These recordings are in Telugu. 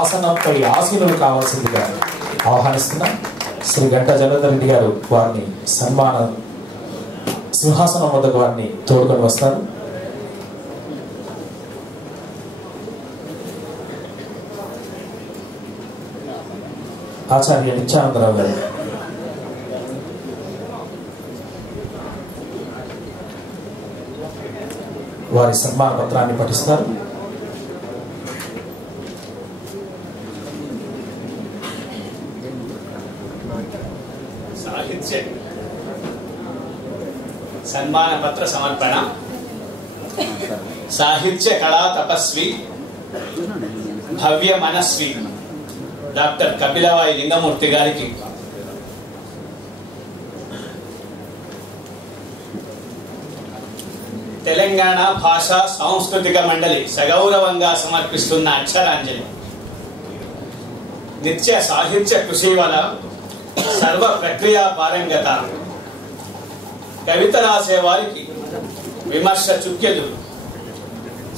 ఆసనంపై ఆసీనులు కావాల్సిందిగా ఆహ్వానిస్తున్నాం. శ్రీ గంటా జనార్దన్ రెడ్డి గారు వారిని సన్మాన సింహాసనం వద్దకు వారిని తోడుకొని వస్తారు. ఆచార్య నిత్యానందరావు గారు వారి సన్మాన పత్రాన్ని పఠిస్తారు. సాహిత్య సన్మాన పత్ర సమర్పణ. సాహిత్య కళా తపస్వి భవ్య మనస్వి డాక్టర్ కపిలవాయి లింగమూర్తి గారికి తెలంగాణ భాషా సాంస్కృతిక మండలి సగౌరవంగా సమర్పిస్తున్న అక్షరాంజలి. నిత్య సాహిత్య కృషి వల సర్వ ప్రక్రియా పారంగత, కవిత రాసే వారికి విమర్శ చుక్కెదురు,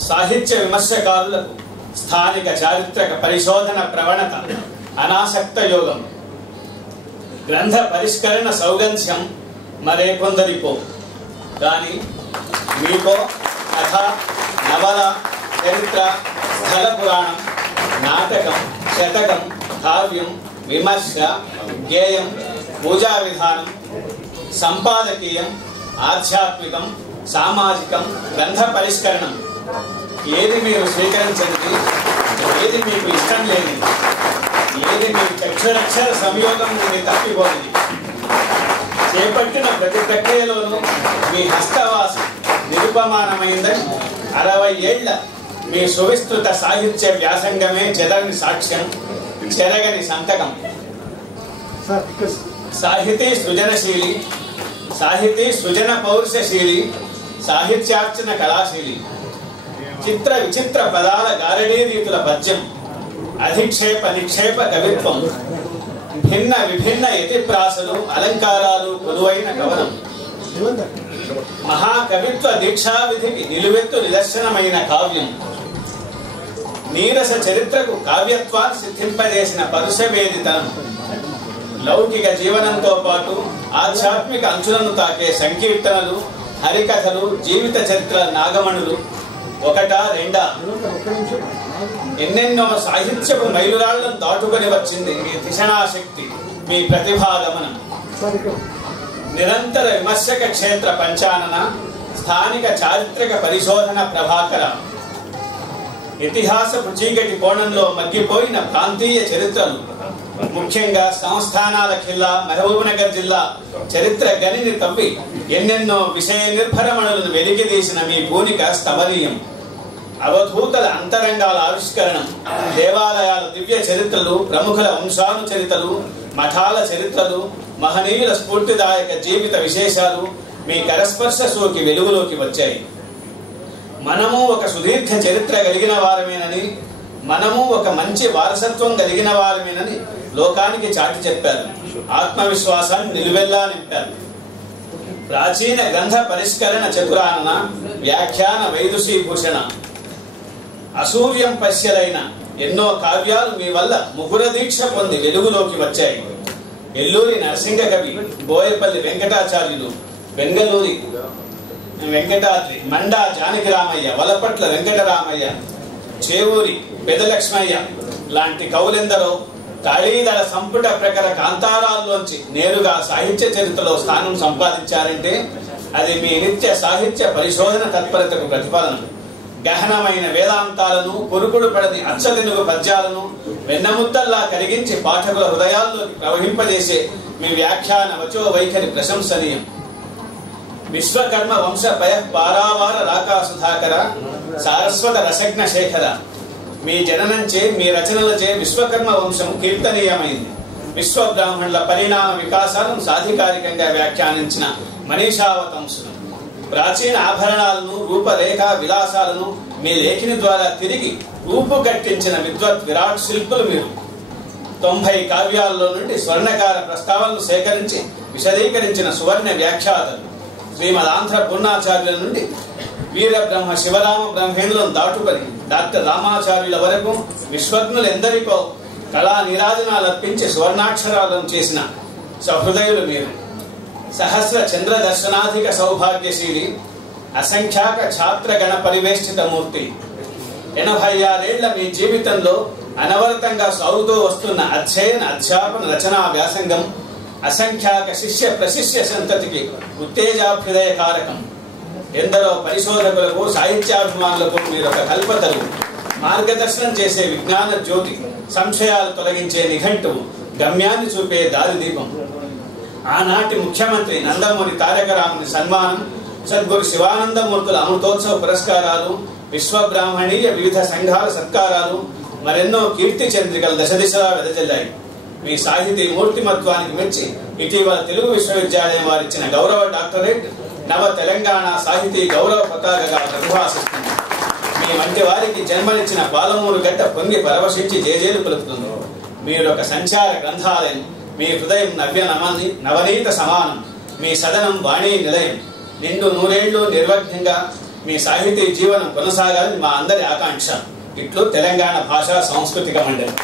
సాహిత్య విమర్శకారులకు స్థానిక చారిత్రక పరిశోధన ప్రవణత అనాసక్త యోగం, గ్రంథ పరిష్కరణ సౌగంధ్యం మరే కొందరికో, కానీ మీకో కథ, నవల, చరిత్ర, స్థల పురాణం, నాటకం, శతకం, కావ్యం, విమర్శ, గేయం, పూజా విధానం, సంపాదకీయం, ఆధ్యాత్మికం, సామాజికం, గ్రంథ పరిష్కరణం, ఏది మీరు స్వీకరించండి, ఏది మీకు ఇష్టం లేని, ఏది మీకు అక్షరక్షర సంయోగం నుండి తప్పిపోయింది, చేపట్టిన ప్రతి ప్రక్రియలోనూ మీ హస్తవాసం నిరుపమానమైందని 60 ఏళ్ల మీ సువిస్తృత సాహిత్య వ్యాసంగమే చెదరని సాక్ష్యం, చెరగని సంతకం. సాహితీ సృజనశీలి, సాహితీ సృజన పౌరుషశీలి, సాహిత్యార్చన కళాశీలి, చిత్ర విచిత్ర పదాల గారడీ రీతుల పద్యం, అధిక్షేప నిక్షేప కవిత్వం, భిన్న విభిన్న యతిప్రాసలు, అలంకారాలు కొలువైన కవనం, మహాకవిత్వ దీక్షావిధికి నిలువెత్తు నిదర్శనమైన కావ్యం, నీరస చరిత్రకు కావ్యత్వాన్ని సిద్ధింపజేసిన పరుషవేదితనం, లౌకిక జీవనంతో పాటు ఆధ్యాత్మిక అంచులను తాకే సంకీర్తనలు, హరికథలు, జీవిత చరిత్ర నాగమణులు, ఒకటా రెండా ఎన్నెన్నో సాహిత్యపు మైలురాళ్లను దాటుకొని వచ్చింది మీ తిషణాశక్తి, మీ ప్రతిభాగమనం. నిరంతర విమర్శక క్షేత్ర పంచానన, స్థానిక చారిత్రక పరిశోధన ప్రభాకర, ఇతిహాసపు చీకటి కోణంలో మగ్గిపోయిన ప్రాంతీయ చరిత్రలు, ముఖ్యంగా సంస్థానాల ఖిల్లా మహబూబ్నగర్ జిల్లా చరిత్ర గనిని తవ్వి ఎన్నెన్నో విషయ నిర్భరమణులను వెలికితీసిన మీ పూనిక స్తవనీయం. అవధూతల అంతరంగాల ఆవిష్కరణం, దేవాలయాల దివ్య చరిత్రలు, ప్రముఖుల వంశానుచరితలు, మఠాల చరిత్రలు, మహనీయుల స్ఫూర్తిదాయక జీవిత విశేషాలు మీ కరస్పర్శ సోకి వెలుగులోకి వచ్చాయి. మనము ఒక సుదీర్ఘ చరిత్ర కలిగిన వారమేనని, మనము ఒక మంచి వారసత్వం కలిగిన వారమేనని లోకానికి చాటి చెప్పారు. ఆత్మవిశ్వాసాన్ని నిలువెల్లా నింపారు. ప్రాచీన గ్రంథ పరిష్కరణ చతురానన, వ్యాఖ్యాన వైదుషీభూషణ, అసూర్యం పశ్యలైన ఎన్నో కావ్యాలు మీ వల్ల ముకుర దీక్ష పొంది వెలుగులోకి వచ్చాయి. ఎల్లూరి నరసింగ కవి, బోయపల్లి వెంకటాచార్యులు, బెంగళూరి వెంకటాద్రి, మండా జానకిరామయ్య, వలపట్ల వెంకటరామయ్య, చేవూరి పెదలక్ష్మయ్య లాంటి కవులెందరో తాళీదళ సంపుట ప్రకర కాంతారాల్లోంచి నేరుగా సాహిత్య చరిత్రలో స్థానం సంపాదించారంటే అది మీ నిత్య సాహిత్య పరిశోధన తత్పరతకు ప్రతిఫలనం. గహనమైన వేదాంతాలను, కొరుకుడు పడని అచ్చతెనుగు పద్యాలను వెన్నముద్దల్లా కలిగించి పాఠకుల హృదయాల్లోకి ప్రవహింపజేసే మీ వ్యాఖ్యాన వచో వైఖరి ప్రశంసనీయం. విశ్వకర్మ వంశ పయ పారావార రాకా సుధాకర, సారస్వత రసజ్ఞ శేఖర, మీ జననంచే, మీ రచనలచే విశ్వకర్మ వంశం కీర్తనీయమైంది. విశ్వబ్రాహ్మణుల పరిణామ వికాసాలను సాధికారికంగా వ్యాఖ్యానించిన మనీషావతంసులు, ప్రాచీన ఆభరణాలను, రూపరేఖ విలాసాలను మీ లేఖిని ద్వారా తిరిగి రూపుగట్టించిన విద్వత్ విరాట్ శిల్పులు మీరు. 90 కావ్యాల్లో నుండి స్వర్ణకార ప్రస్తావనలు సేకరించి విశదీకరించిన సువర్ణ వ్యాఖ్యాతలు. శ్రీమద్ ఆంధ్ర పూర్ణాచార్యుల నుండి వీర బ్రహ్మ శివరామ బ్రహ్మేంద్రులను దాటుకొని డాక్టర్ రామాచార్యుల వరకు విశ్వజ్ఞులెందరికో కళా నీరాజనాలు అర్పించి సువర్ణాక్షరాలను చేసిన సహృదయులు మీరు. సహస్ర చంద్ర దర్శనాధిక సౌభాగ్యశీలి, అసంఖ్యాక ఛాత్రగణ పరివేష్టిత మూర్తి. 86 ఏళ్ల మీ జీవితంలో అనవరతంగా సాగుతూ వస్తున్న అధ్యయన అధ్యాపన రచనా వ్యాసంగం అసంఖ్యాక శిష్య ప్రశిష్య సంతతికి ఉత్తేజాభ్యుదయ కారకం. ఎందరో పరిశోధకులకు సాహిత్యాభిమానులకు మీరు ఒక కల్పతరు, మార్గదర్శనం చేసే విజ్ఞాన జ్యోతి, సంశయాలు తొలగించే నిఘంటువు, గమ్యాన్ని చూపే దారిదీపం. ఆనాటి ముఖ్యమంత్రి నందమూరి తారక రాముని సన్మానం, సద్గురు శివానందమూర్తుల అమృతోత్సవ పురస్కారాలు, విశ్వబ్రాహ్మణీయ వివిధ సంఘాల సత్కారాలు, మరెన్నో కీర్తి చంద్రికలు దశ దిశలా వెదజల్లాయి. మీ సాహితీ మూర్తిమత్వానికి మెచ్చి ఇటీవల తెలుగు విశ్వవిద్యాలయం వారిచ్చిన గౌరవ డాక్టరేట్ నవ తెలంగాణ సాహితీ గౌరవ పతాకగా ప్రతిభాసిస్తుంది. మీ వంటి వారికి జన్మనిచ్చిన పాలమూరు గడ్డ పొంగి పరవశించి జేజేలు పలుకుతుంది. మీరొక సంచార గ్రంథాలయం, మీ హృదయం నవనీత సమానం, మీ సదనం వాణీ నిలయం. నిండు 100 ఏళ్లు నిర్వజ్ఞంగా మీ సాహితీ జీవనం కొనసాగాలని మా అందరి ఆకాంక్ష. ఇట్లు తెలంగాణ భాషా సాంస్కృతిక మండలి.